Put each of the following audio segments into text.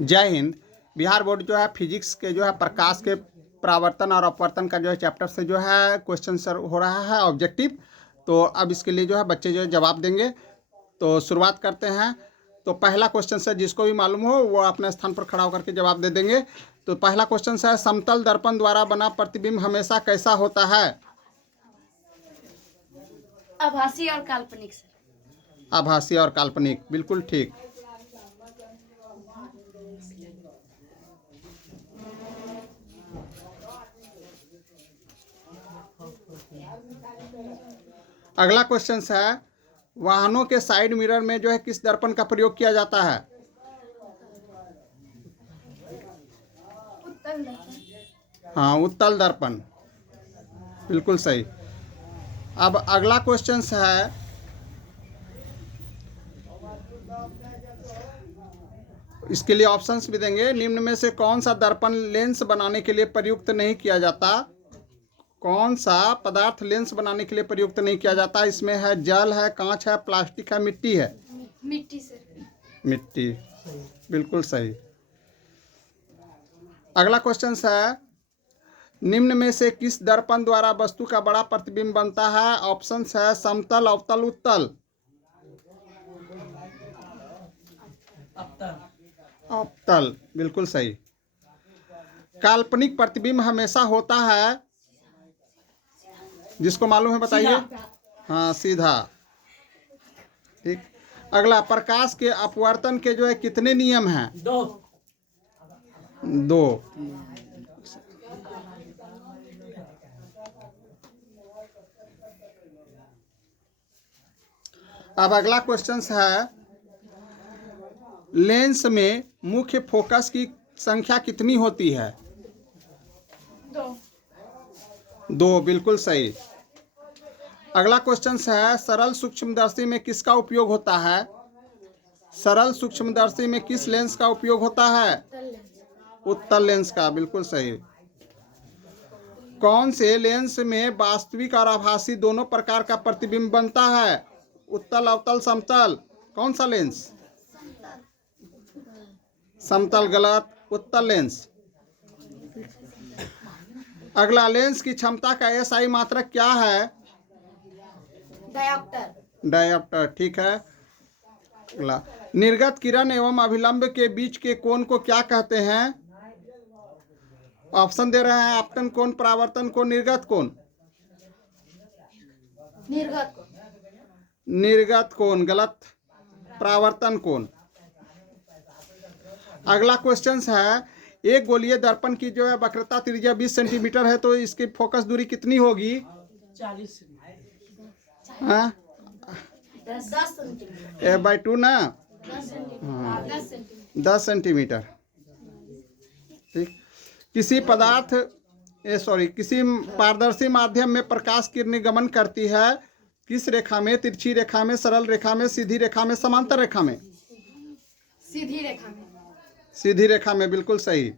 जय हिंद। बिहार बोर्ड जो है फिजिक्स के जो है प्रकाश के परावर्तन और अपवर्तन का जो है चैप्टर से जो है क्वेश्चन सर हो रहा है ऑब्जेक्टिव। तो अब इसके लिए जो है बच्चे जो है जवाब देंगे। तो शुरुआत करते हैं। तो पहला क्वेश्चन से जिसको भी मालूम हो वो अपने स्थान पर खड़ा होकर के जवाब दे देंगे। तो पहला क्वेश्चन है, समतल दर्पण द्वारा बना प्रतिबिंब हमेशा कैसा होता है? आभासी और काल्पनिक सर। आभासी और काल्पनिक, बिल्कुल ठीक। अगला क्वेश्चन है, वाहनों के साइड मिरर में जो है किस दर्पण का प्रयोग किया जाता है? उत्तल दर्पण। हाँ, उत्तल दर्पण, बिल्कुल सही। अब अगला क्वेश्चन है, इसके लिए ऑप्शंस भी देंगे। निम्न में से कौन सा दर्पण लेंस बनाने के लिए प्रयुक्त नहीं किया जाता? कौन सा पदार्थ लेंस बनाने के लिए प्रयुक्त नहीं किया जाता? इसमें है जल है, कांच है, प्लास्टिक है, मिट्टी है। मिट्टी सर। मिट्टी, बिल्कुल सही। अगला क्वेश्चन है, निम्न में से किस दर्पण द्वारा वस्तु का बड़ा प्रतिबिंब बनता है? ऑप्शंस है समतल, अवतल, उत्तल। अवतल, बिल्कुल सही। काल्पनिक प्रतिबिंब हमेशा होता है, जिसको मालूम है बताइए। हाँ, सीधा, ठीक। अगला, प्रकाश के अपवर्तन के जो है कितने नियम हैं? दो। अब अगला क्वेश्चन है, लेंस में मुख्य फोकस की संख्या कितनी होती है? दो, बिल्कुल सही। अगला क्वेश्चन है, सरल सूक्ष्मदर्शी में किसका उपयोग होता है? सरल सूक्ष्मदर्शी में किस लेंस का उपयोग होता है? उत्तल लेंस का, बिल्कुल सही। कौन से लेंस में वास्तविक और आभासी दोनों प्रकार का प्रतिबिंब बनता है? उत्तल, अवतल, समतल। कौन सा लेंस? समतल गलत, उत्तल लेंस। अगला, लेंस की क्षमता का एसआई मात्रक क्या है? डायोप्टर। डायोप्टर, ठीक है। अगला, निर्गत किरण एवं अभिलंब के बीच के कोण को क्या कहते हैं? ऑप्शन दे रहे हैं, आपतन कोण, परावर्तन कोण, निर्गत कोण। निर्गत कोण। निर्गत कोण गलत, परावर्तन कोण। अगला क्वेश्चन है, एक गोलीय दर्पण की जो है वक्रता त्रिज्या 20 सेंटीमीटर है, तो इसकी फोकस दूरी कितनी होगी? 40। हाँ, 10 सेंटीमीटर। A/2 ना। 10 सेंटीमीटर। 10 सेंटीमीटर, ठीक। किसी किसी पारदर्शी माध्यम में प्रकाश किरणें गमन करती है, किस रेखा में? तिरछी रेखा में, सरल रेखा में, सीधी रेखा में, समांतर रेखा में? सीधी रेखा में। सीधी रेखा में, बिल्कुल सही।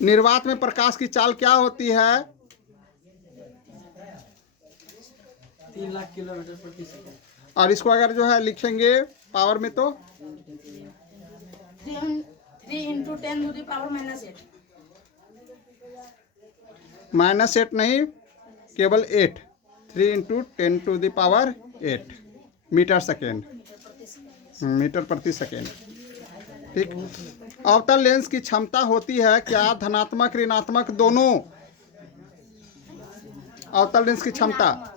निर्वात में प्रकाश की चाल क्या होती है? 3 लाख किलोमीटर प्रति सेकंड। और इसको अगर जो है लिखेंगे पावर में तो 3 × 10⁻⁻8। -8 नहीं, केवल 8। 3 × 10⁸ मीटर सेकेंड, मीटर प्रति सेकेंड, ठीक। अवतल लेंस की क्षमता होती है क्या? धनात्मक, ऋणात्मक, दोनों। अवतल लेंस की क्षमता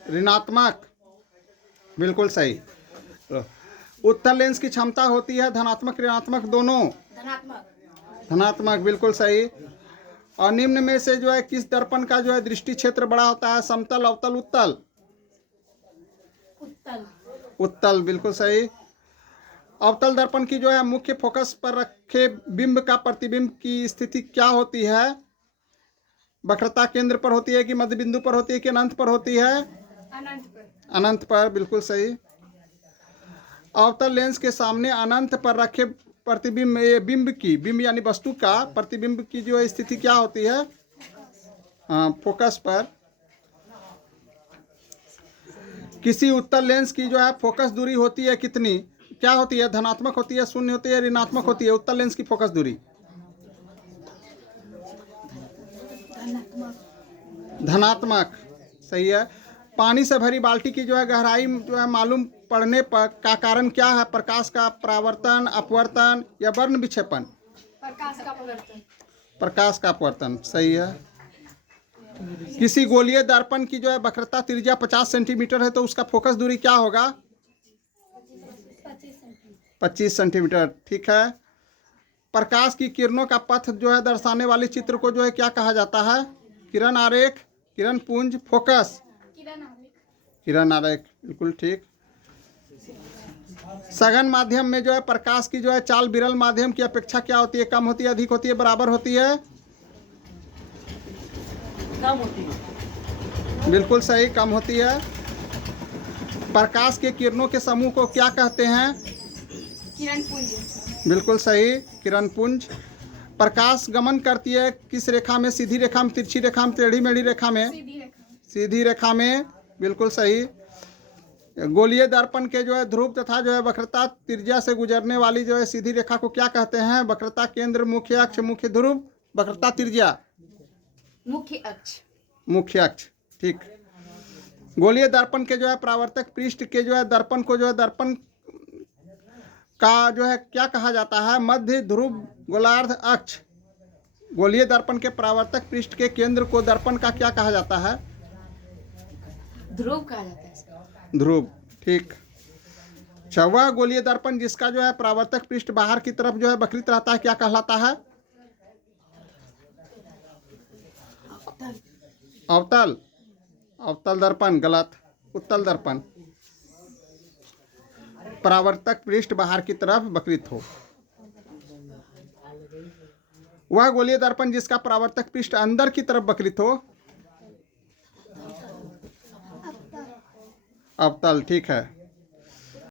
ऋणात्मक, बिल्कुल सही। उत्तल लेंस की क्षमता होती है धनात्मक, ऋणात्मक, दोनों। धनात्मक। धनात्मक, बिल्कुल सही। और निम्न में से जो है किस दर्पण का जो है दृष्टि क्षेत्र बड़ा होता है? समतल, अवतल, उत्तल। उत्तल। उत्तल, बिल्कुल सही। अवतल दर्पण की जो है मुख्य फोकस पर रखे बिंब का प्रतिबिंब की स्थिति क्या होती है? वक्रता केंद्र पर होती है कि मध्य बिंदु पर होती है कि अनंत पर होती है? अनंत पर। अनंत पर, बिल्कुल सही। अवतल लेंस के सामने अनंत पर रखे प्रतिबिंब बिंब यानी वस्तु का प्रतिबिंब की जो स्थिति क्या होती है? हाँ, फोकस पर। किसी उत्तल लेंस की जो है फोकस दूरी होती है कितनी? क्या होती है? धनात्मक होती है, शून्य होती है, ऋणात्मक होती है? उत्तल लेंस की फोकस दूरी धनात्मक। सही है। पानी से भरी बाल्टी की जो है गहराई जो है मालूम पड़ने पर का कारण क्या है? प्रकाश का परावर्तन, अपवर्तन या वर्ण विक्षेपण? प्रकाश का परिवर्तन। प्रकाश का अपवर्तन। सही है। किसी गोलीय दर्पण की जो है वक्रता त्रिज्या 50 सेंटीमीटर है तो उसका फोकस दूरी क्या होगा? 25 सेंटीमीटर। ठीक है। प्रकाश की किरणों का पथ जो है दर्शाने वाले चित्र को जो है क्या कहा जाता है? किरण आरेख, किरण पुंज, फोकस? किरण आरेख। बिल्कुल ठीक। सघन माध्यम में जो है प्रकाश की जो है चाल विरल माध्यम की अपेक्षा क्या होती है? कम होती है, अधिक होती है, बराबर होती है? कम होती है। बिल्कुल सही, कम होती है। प्रकाश के किरणों के समूह को क्या कहते हैं? किरण पुंज। बिल्कुल सही, किरण पुंज। प्रकाश गमन करती है किस रेखा में? सीधी रेखा में, तिरछी रेखा में, टेढ़ी मेढ़ी रेखा में? सीधी रेखा। सीधी रेखा में। बिल्कुल सही। गोलीय दर्पण के जो है ध्रुव तथा जो है वक्रता त्रिज्या से गुजरने वाली जो है सीधी रेखा को क्या कहते हैं? वक्रता केंद्र, मुख्य अक्ष, मुख्य ध्रुव, वक्रता त्रिज्या? मुख्य अक्ष। मुख्य अक्ष। ठीक। गोलीय दर्पण के जो है परावर्तक पृष्ठ के जो है दर्पण को जो है दर्पण का जो है क्या कहा जाता है? मध्य ध्रुव गोलार्ध अक्ष। गोलीय दर्पण के परावर्तक पृष्ठ के केंद्र को दर्पण का क्या कहा जाता है? ध्रुव कहा जाता है इसको। ध्रुव। ठीक। अच्छा, वह गोलीय दर्पण जिसका जो है परावर्तक पृष्ठ बाहर की तरफ जो है वक्रित रहता है क्या कहलाता है? अवतल। अवतल दर्पण गलत। उत्तल दर्पण। परावर्तक पृष्ठ बाहर की तरफ वक्रित हो। वह गोलीय दर्पण जिसका परावर्तक पृष्ठ अंदर की तरफ वक्रित हो? अवतल। ठीक है।